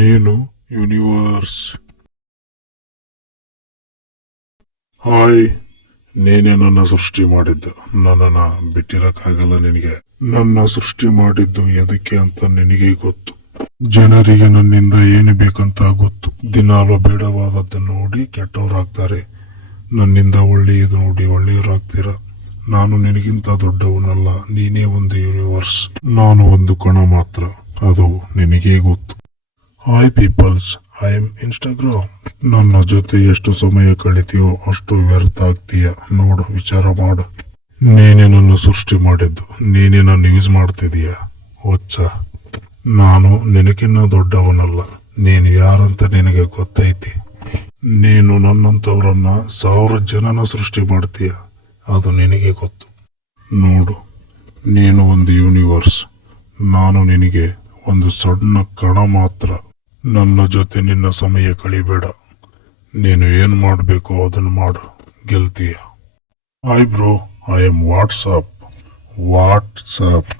ನೀನು universe. Hi, ನೀನೇ ನನ್ನ ಸೃಷ್ಟಿ ಮಾಡಿದ್ದು. ನನ್ನನ್ನ ಬಿಟ್ಟಿರಕ್ಕಾಗಲ್ಲ ನಿನಗೆ. ನನ್ನ ಸೃಷ್ಟಿ ಮಾಡಿದ್ದು ಎದಕ್ಕೆ ಅಂತ ನಿನಗೆ ಗೊತ್ತು. ಜನರಿಗೆ ನನ್ನಿಂದ ಏನು ಬೇಕಂತ ಗೊತ್ತು. ದಿನಾಲು ಬೇಡವಾದದ್ದನ್ನು ನೋಡಿ ಕೆಟ್ಟವರಾಗ್ತಾರೆ. ನನ್ನಿಂದ ಒಳ್ಳೆಯದು ನೋಡಿ ಒಳ್ಳೆಯವರಾಗ್ತೀರ. ನಾನು ನಿನಗಿಂತ ದೊಡ್ಡವನಲ್ಲ. ನೀನೇ ಒಂದು ಯೂನಿವರ್ಸ್, ನಾನು ಒಂದು ಕಣ ಮಾತ್ರ. ಅದು ನಿನಗೇ ಗೊತ್ತು. Hi peoples, I am Instagram. ನನ್ನ ಜೊತೆ ಎಷ್ಟು ಸಮಯ ಕಳಿತೀಯೋ ಅಷ್ಟು ವ್ಯರ್ಥ ಆಗ್ತೀಯ. ನೋಡು, ವಿಚಾರ ಮಾಡು. ನೀನೇ ನನ್ನ ಸೃಷ್ಟಿ ಮಾಡಿದ್ದು. ನೀನೇ ನನ್ನ ಯೂಸ್ ಮಾಡ್ತಿದೀಯ. ಹೊಚ್ಚ. ನಾನು ನಿನಗಿನ್ನ ದೊಡ್ಡವನಲ್ಲ. ನೀನು ಯಾರಂತ ನಿನಗೆ ಗೊತ್ತೈತಿ. ನೀನು ನನ್ನಂತವರನ್ನ 1000 ಜನನ ಸೃಷ್ಟಿ ಮಾಡ್ತೀಯ. ಅದು ನಿನಗೆ ಗೊತ್ತು. ನೋಡು, ನೀನು ಒಂದು ಯೂನಿವರ್ಸ್. ನಾನು ನಿನಗೆ ಒಂದು ಸಣ್ಣ ಕಣ ಮಾತ್ರ. ನನ್ನ ಜೊತೆ ನಿನ್ನ ಸಮಯ ಕಳಿಬೇಡ. ನೀನು ಏನು ಮಾಡಬೇಕೋ ಅದನ್ನು ಮಾಡು, ಗೆಲ್ತೀಯ. Hi bro, I am WhatsApp.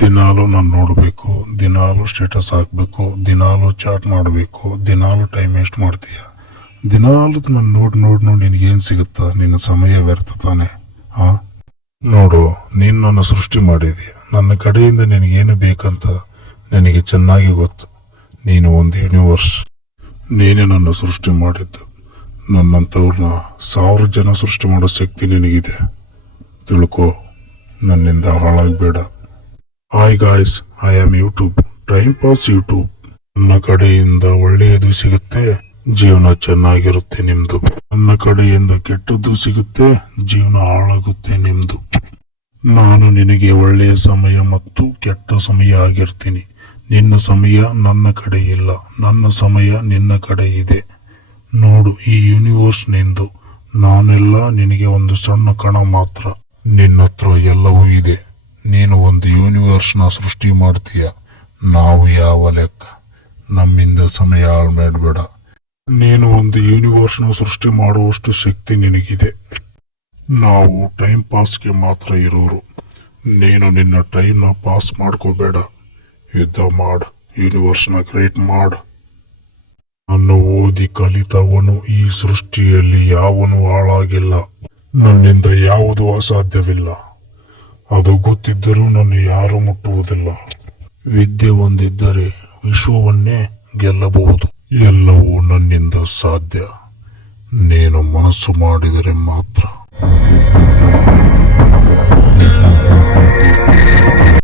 ದಿನಾಲು ನಾನು ನೋಡಬೇಕು, ದಿನಾಲು ಸ್ಟೇಟಸ್ ಹಾಕಬೇಕು, ದಿನಾಲು ಚಾಟ್ ಮಾಡಬೇಕು, ದಿನಾಲು ಟೈಮ್ ವೇಸ್ಟ್ ಮಾಡ್ತೀಯ. ದಿನಾಲು ನಾನು ನೋಡಿ ನಿನಗೇನು ಸಿಗುತ್ತಾ? ನಿನ್ನ ಸಮಯ ವ್ಯರ್ಥ ತಾನೆ. ನೋಡು, ನೀನು ನನ್ನ ಸೃಷ್ಟಿ ಮಾಡಿದೀಯ. ನನ್ನ ಕಡೆಯಿಂದ ನಿನಗೇನು ಬೇಕಂತ ನನಗೆ ಚೆನ್ನಾಗಿ ಗೊತ್ತು. ನೀನು ಒಂದು ಯೂನಿವರ್ಸ್. ನೀನೇ ನನ್ನ ಸೃಷ್ಟಿ ಮಾಡಿದ್ದು. ನನ್ನಂಥವ್ರನ್ನ 1000 ಜನ ಸೃಷ್ಟಿ ಮಾಡೋ ಶಕ್ತಿ ನಿನಗಿದೆ. ತಿಳ್ಕೊ, ನನ್ನಿಂದ ಹಾಳಾಗಬೇಡ. Hi guys, I am YouTube. Time pass YouTube. ನನ್ನ ಕಡೆಯಿಂದ ಒಳ್ಳೆಯದು ಸಿಗುತ್ತೆ, ಜೀವನ ಚೆನ್ನಾಗಿರುತ್ತೆ ನಿಮ್ದು. ನನ್ನ ಕಡೆಯಿಂದ ಕೆಟ್ಟದ್ದು ಸಿಗುತ್ತೆ, ಜೀವನ ಹಾಳಾಗುತ್ತೆ ನಿಮ್ದು. ನಾನು ನಿನಗೆ ಒಳ್ಳೆಯ ಸಮಯ ಮತ್ತು ಕೆಟ್ಟ ಸಮಯ ಆಗಿರ್ತೀನಿ. ನಿನ್ನ ಸಮಯ ನನ್ನ ಕಡೆ ಇಲ್ಲ, ನನ್ನ ಸಮಯ ನಿನ್ನ ಕಡೆ ಇದೆ. ನೋಡು, ಈ ಯೂನಿವರ್ಸ್ ನಿಂದು. ನಾನೆಲ್ಲ ನಿನಗೆ ಒಂದು ಸಣ್ಣ ಕಣ ಮಾತ್ರ. ನಿನ್ನ ಹತ್ರ ಎಲ್ಲವೂ ಇದೆ. ನೀನು ಒಂದು ಯೂನಿವರ್ಸ್ನ ಸೃಷ್ಟಿ ಮಾಡ್ತೀಯ. ನಾವು ಯಾವ ಲೆಕ್ಕ? ನಮ್ಮಿಂದ ಸಮಯ ಹಾಳು ಮಾಡಬೇಡ. ನೀನು ಒಂದು ಯೂನಿವರ್ಸ್ನ ಸೃಷ್ಟಿ ಮಾಡುವಷ್ಟು ಶಕ್ತಿ ನಿನಗಿದೆ. ನಾವು ಟೈಮ್ ಪಾಸ್ಗೆ ಮಾತ್ರ ಇರೋರು. ನೀನು ನಿನ್ನ ಟೈಮ್ನ ಪಾಸ್ ಮಾಡ್ಕೋಬೇಡ. ಯುದ್ಧ ಮಾಡು, ಯೂನಿವರ್ಸ್ನ ಕ್ರಿಯೇಟ್ ಮಾಡು. ನನ್ನ ಓದಿ ಕಲಿತವನು ಈ ಸೃಷ್ಟಿಯಲ್ಲಿ ಯಾವನು ಹಾಳಾಗಿಲ್ಲ. ನನ್ನಿಂದ ಯಾವುದೂ ಅಸಾಧ್ಯವಿಲ್ಲ. ಅದು ಗೊತ್ತಿದ್ದರೂ ನನ್ನ ಯಾರೂ ಮುಟ್ಟುವುದಿಲ್ಲ. ವಿದ್ಯೆ ಹೊಂದಿದ್ದರೆ ವಿಶ್ವವನ್ನೇ ಗೆಲ್ಲಬಹುದು. ಎಲ್ಲವೂ ನನ್ನಿಂದ ಸಾಧ್ಯ. ನೀನು ಮನಸ್ಸು ಮಾಡಿದರೆ ಮಾತ್ರ.